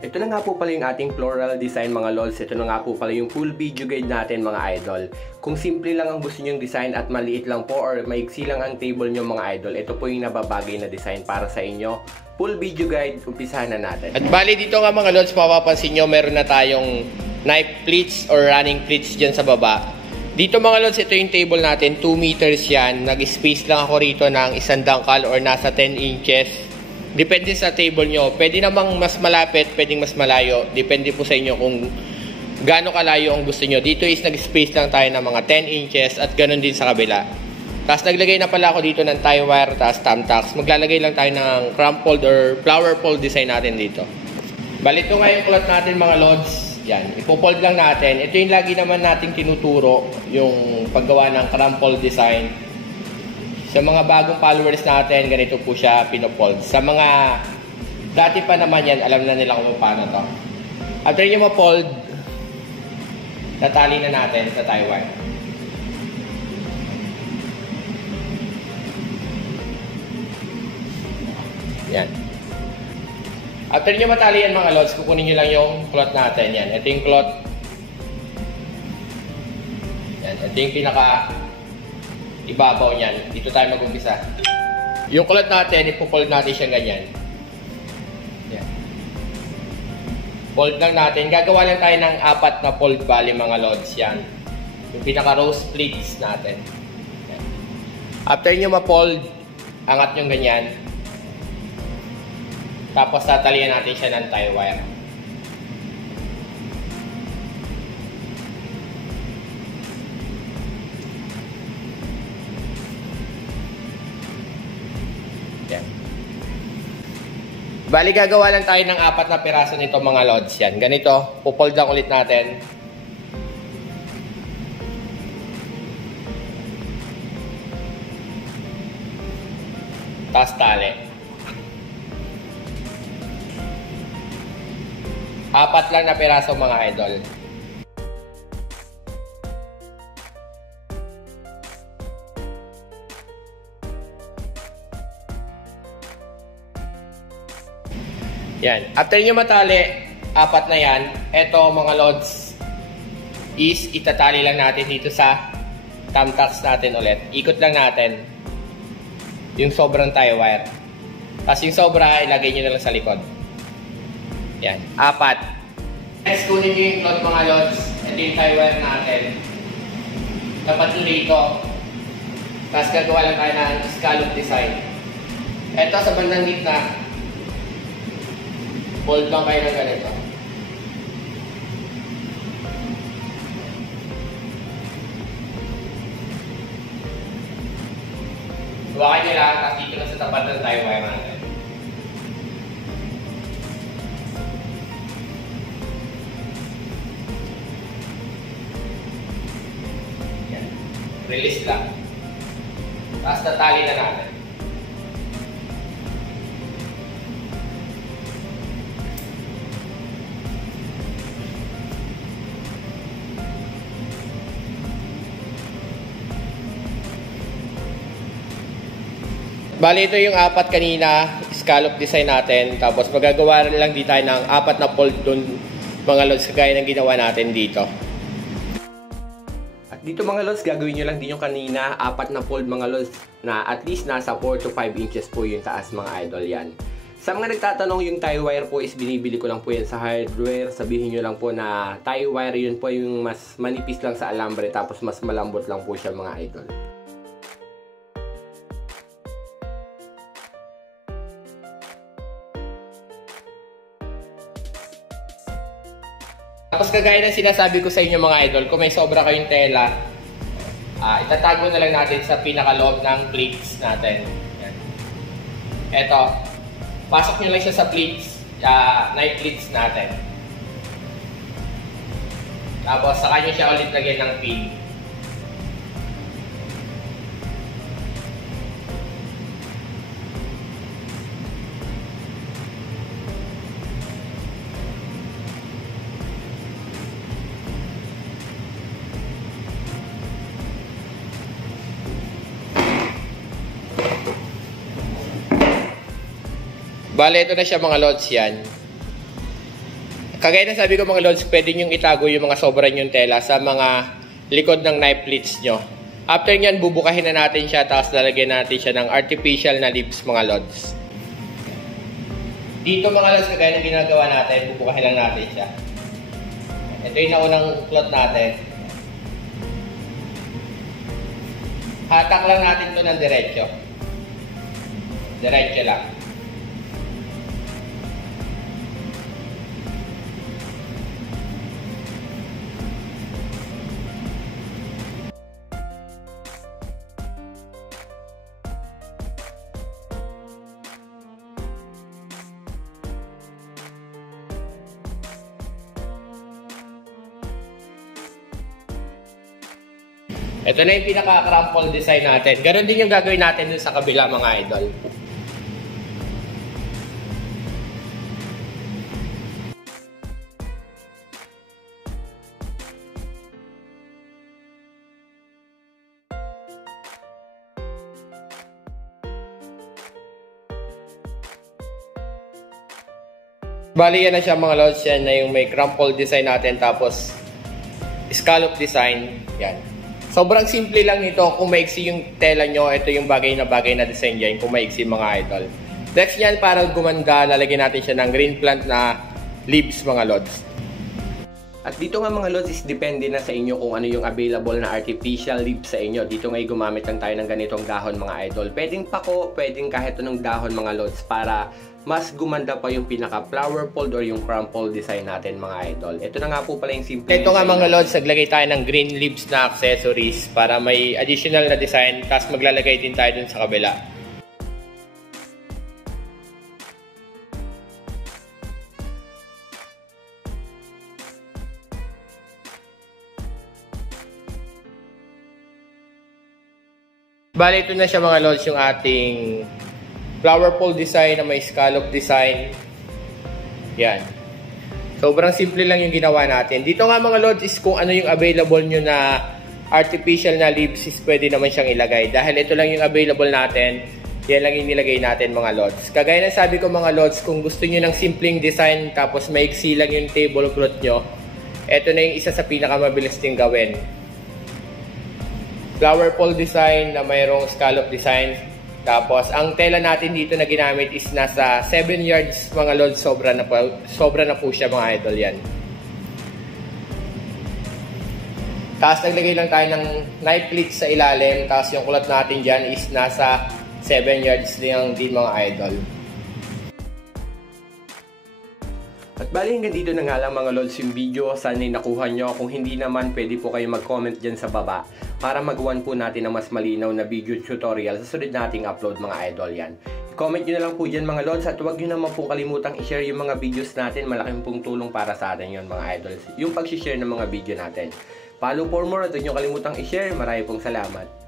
Ito na nga po pala yung ating floral design mga lods. Ito na nga po pala yung full video guide natin mga idol. Kung simple lang ang gusto nyong design at maliit lang po or maiksi lang ang table nyo mga idol, ito po yung nababagay na design para sa inyo. Full video guide, umpisahan na natin. At bali dito nga mga lods, mapapansin nyo meron na tayong knife pleats or running pleats dyan sa baba. Dito mga lods, ito yung table natin, 2 meters yan. Nag-space lang ako rito ng isang dangkal or nasa 10 inches. Depende sa table nyo. Pwede namang mas malapit, pwedeng mas malayo. Depende po sa inyo kung gaano kalayo ang gusto nyo. Dito is nag-space lang tayo ng mga 10 inches at ganun din sa kabila. Tapos naglagay na pala ako dito ng tie wire, tapos thumbtacks. Maglalagay lang tayo ng crumpled or flower fold design natin dito. Bali ito nga yung cloth natin mga lods. Yan, ipofold lang natin. Ito yung lagi naman nating tinuturo, yung paggawa ng crumpled design. Sa mga bagong followers natin, ganito po siya pinofold. Sa mga dati pa naman yan, alam na nila kung paano to. After nyo ma-fold, natali na natin sa tie wire. Yan. After nyo matali yan mga lods, kukunin nyo lang yung cloth natin. Yan. Ito yung cloth. Yan. Ito yung pinaka ibabaw niyan. Dito tayo mag-umpisa. Yung cloth natin, ipo-fold natin siya ganyan. Yan. Fold lang natin. Gagawa lang tayo ng 4 na fold bali mga lods. Yan. Yung pinaka-rose pleats natin. Yan. After nyo ma-fold, angat nyo ganyan. Tapos tatalian natin siya ng tie wire. Yan. Bali gagawa lang tayo ng 4 na piraso nito mga lods. Yan. Ganito. Pupold lang ulit natin. Tapos tali. 4 lang na piraso mga idol. Yan. After nyo matali, 4 na yan. Ito mga lods is itatali lang natin dito sa thumbtacks natin ulit. Ikot lang natin yung sobrang tie wire. Tapos yung sobra, ilagay nyo na lang sa likod. Yan, 4. Next, kunin nyo yung cloth mga lods. Ito yung tie wire natin. Dapat nyo dito. Tapos gagawa lang tayo ng scallop design. Ito sa bandang gitna. Fold lang kayo ng ganito. Huwakan nyo lang, tapos dito lang sa tapat ng tie wire natin. Release lang. Tapos tatali na natin. Bali ito yung 4 kanina, scallop design natin. Tapos magagawa lang din tayo ng 4 na fold dun mga lods kagaya ng ginawa natin dito. Dito mga lods, gagawin nyo lang din yung kanina, 4 na fold mga lods na at least nasa 4 to 5 inches po yung taas mga idol yan. Sa mga nagtatanong, yung tie wire po is binibili ko lang po yan sa hardware. Sabihin nyo lang po na tie wire yun po yung mas manipis lang sa alambre tapos mas malambot lang po siya mga idol. Tapos kagaya ng sinasabi ko sa inyo mga idol, kung may sobra kayong tela, itatago na lang natin sa pinakaloob ng pleats natin. Yan. Eto, pasok nyo lang siya sa pleats, knife pleats natin. Tapos saka nyo siya ulit lagyan ng pin. Bale, ito na siya mga lods yan. Kagaya na sabi ko mga lods, pwede nyo itago yung mga sobra nyong tela sa mga likod ng knife pleats nyo. After nyan, bubukahin na natin siya, tapos lalagyan natin siya ng artificial na leaves mga lods. Dito mga lods, kagaya ng ginagawa natin, bubukahin lang natin siya. Ito yung naunang plot natin. Hatak lang natin ito ng diretso. Diretso lang. Ito na yung pinaka-crumple design natin. Ganon din yung gagawin natin dun sa kabila mga idol. Bali yan na siya mga lods. Yan na yung may crumple design natin. Tapos scallop design. Yan. Sobrang simple lang nito. Kung maiksi yung tela nyo, ito yung bagay na design dyan. Kung maiksi mga idol. Next yan, para gumanda, lalagyan natin siya ng green plant na leaves mga lods. At dito nga mga lods is depende na sa inyo kung ano yung available na artificial leaves sa inyo. Dito nga gumamit lang tayo ng ganitong dahon mga idol. Pwedeng pako, pwedeng kahit anong dahon mga lods para mas gumanda pa yung pinaka flower fold or yung crumple design natin mga idol. Ito na nga po pala yung simple. Ito nga mga lods, naglagay tayo ng green leaves na accessories para may additional na design. Tapos maglalagay din tayo dun sa kabila. Bali, ito na siya mga lods, yung ating flower fold design na may scallop design. Yan. Sobrang simple lang yung ginawa natin. Dito nga mga lods is kung ano yung available nyo na artificial na leaves is pwede naman siyang ilagay. Dahil ito lang yung available natin, yan lang yung nilagay natin mga lods. Kagaya na sabi ko mga lods, kung gusto nyo ng simpleng design tapos maiksi lang yung tablecloth nyo, ito na yung isa sa pinakamabilis din gawin. Flower fold design na mayroong scallop design. Tapos, ang tela natin dito na ginamit is nasa 7 yards mga lods. Sobra na po siya mga idol yan. Tapos, naglagay lang tayo ng knife pleats sa ilalim. Tapos, yung kulot natin dyan is nasa 7 yards din mga idol. At bali hanggang dito na nga lang mga lods yung video. Sana nakuha nyo. Kung hindi naman, pwede po kayo mag-comment dyan sa baba para magawan po natin ng mas malinaw na video tutorial sa sunod nating upload mga idol yan. I-comment nyo na lang po dyan mga lods at huwag nyo naman pong kalimutang i-share yung mga videos natin. Malaking pong tulong para sa atin yun mga idol. Yung pag-share ng mga video natin. Follow for more at huwag nyo kalimutang i-share. Maraming pong salamat.